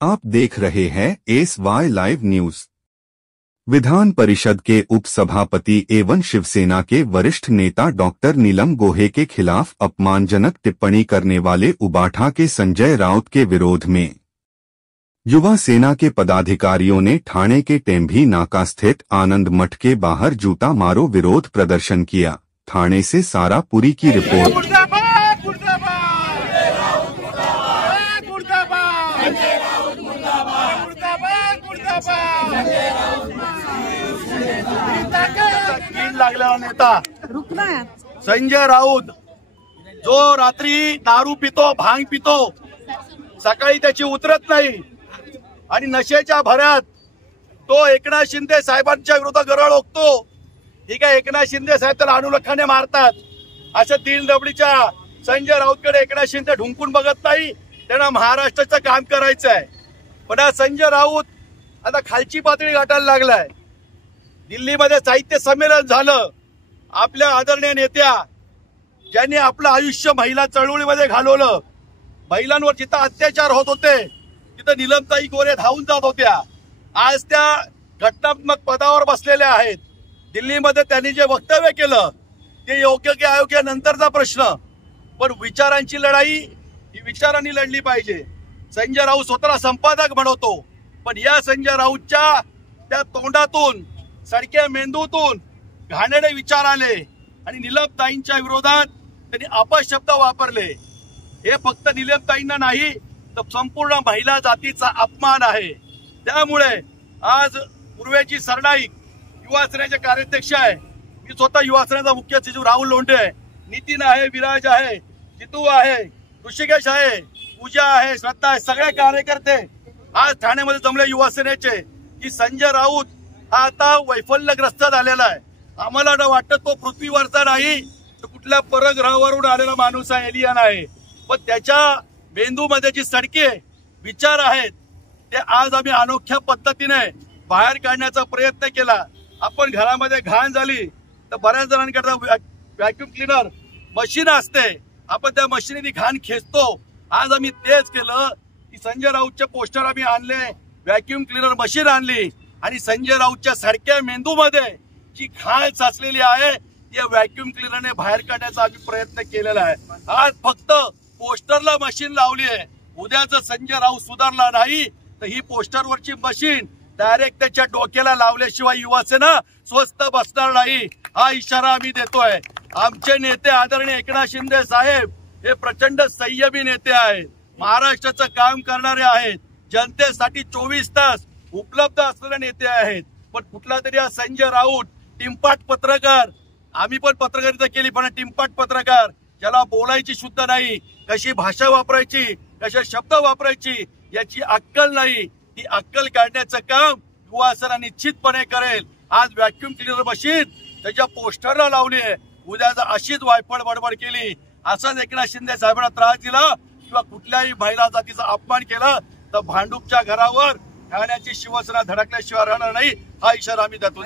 आप देख रहे हैं SY live news. Vidhan Parishad के उपसभापति एवं शिवसेना के वरिष्ठ नेता डॉक्टर नीलम गोहे के खिलाफ अपमानजनक टिप्पणी करने वाले उबाठा के संजय राउत के विरोध में युवा सेना के पदाधिकारियों ने ठाणे के टेम्भी नाका स्थित आनंद मठ के बाहर जूता मारो विरोध प्रदर्शन किया। ठाणे से सारापुरी की रिपोर्ट। लागलेला नेता संजय राऊत जो रात्री दारू पितो, भांग पितो, सकाळी त्याची उतरत नाही आणि नशेच्या भरात तो एकनाथ शिंदे साहेबांच्या विरोधात गरळ ओकतो। ठीक आहे, एकनाथ शिंदे साहेब त्याला अनुलक्षाने मारतात। अशा तीन दबडीच्या संजय राऊतकडे एकनाथ शिंदे ढुंकून बघत नाही। त्यांना महाराष्ट्राचं काम करायचं आहे। पण हा संजय राऊत आता खालची पातळी गाठायला लागलाय। दिल्लीमध्ये साहित्य संमेलन झालं। आपल्या आदरणीय नेत्या ज्यांनी आपलं आयुष्य महिला चळवळीमध्ये घालवलं, महिलांवर जिथं अत्याचार होत होते तिथं नीलमताई गोरे धावून जात होत्या, आज त्या घटनात्मक पदावर बसलेल्या आहेत। दिल्लीमध्ये त्यांनी जे वक्तव्य केलं ते योग्य की अयोग्य नंतरचा प्रश्न, पण विचारांची लढाई ही विचारांनी लढली पाहिजे। संजय राऊत स्वतःला संपादक म्हणतो, पण या संजय राऊतच्या त्या तोंडातून, सडक्या मेंदूतून घाणेरडे विचार आले आणि नीलमताईंच्या विरोधात त्यांनी अपशब्द वापरले। हे फक्त नीलमताईंना नाही तर संपूर्ण महिला जातीचा अपमान आहे। त्यामुळे आज पूर्वेची सरनाईक युवा सेनेचे कार्याध्यक्ष आहे, मी स्वतः युवा सेनेचा मुख्य सचिव राहुल लोंढे आहे, नितीन आहे, विराज आहे, जितू आहे, ऋषिकेश आहे, पूजा आहे, श्रद्धा आहे, सगळे कार्यकर्ते आज ठाण्यामध्ये जमले युवा सेनेचे की संजय राऊत हा आता वैफल्यग्रस्त झालेला आहे। आम्हाला वाटतं तो पृथ्वीवरचा नाही तर कुठल्या परग्रहावरून आलेला माणूस आहे, एलियन आहे, पण त्याच्या मेंदूमध्ये जी सडके विचार आहेत ते आज आम्ही अनोख्या पद्धतीने बाहेर काढण्याचा प्रयत्न केला। आपण घरामध्ये घाण झाली तर बऱ्याच जणांकडे व्हॅक्यूम क्लीनर मशीन असते, आपण त्या मशीनने घाण खेचतो। आज आम्ही तेच केलं की संजय राऊतचे पोस्टर आम्ही आणले, व्हॅक्यूम क्लीनर मशीन आणली आणि संजय राऊतच्या सडक्या मेंदूमध्ये जी घाण साचलेली आहे या व्हॅक्यूम क्लीनरने बाहेर काढण्याचा आम्ही प्रयत्न केलेला आहे। आज फक्त पोस्टरला मशीन लावली आहे, उद्या जर संजय राऊत सुधारला नाही तर ही पोस्टरवरची मशीन डायरेक्ट त्याच्या डोक्याला लावल्याशिवाय युवा सेना स्वस्थ बसणार नाही, हा इशारा आम्ही देतोय। आमचे नेते आदरणीय एकनाथ शिंदे साहेब हे प्रचंड संयमी नेते आहेत, महाराष्ट्राचं काम करणारे आहेत, जनतेसाठी 24 तास उपलब्ध असलेले नेते आहेत। पण कुठला तरी हा संजय राऊत टिंपाट पत्रकार, आम्ही पण पत्रकारिता केली पण टिंपाट पत्रकार ज्याला बोलायची शुद्ध नाही, कशी भाषा वापरायची, कशा शब्द वापरायची याची अक्कल नाही, ती अक्कल काढण्याचं काम युवा सेना निश्चितपणे करेल। आज व्हॅक्यूम क्लीनर मशीन त्याच्या पोस्टरला लावली आहे, उद्या जर अशीच वायफळ बडबड केली, असंच एकनाथ शिंदे साहेबांना त्रास दिला किंवा कुठल्याही महिला जातीचा अपमान केला तर भांडूपच्या घरावर ठाण्याची शिवसेना धडकल्याशिवाय राहणार नाही, हा इशारा आम्ही देतो।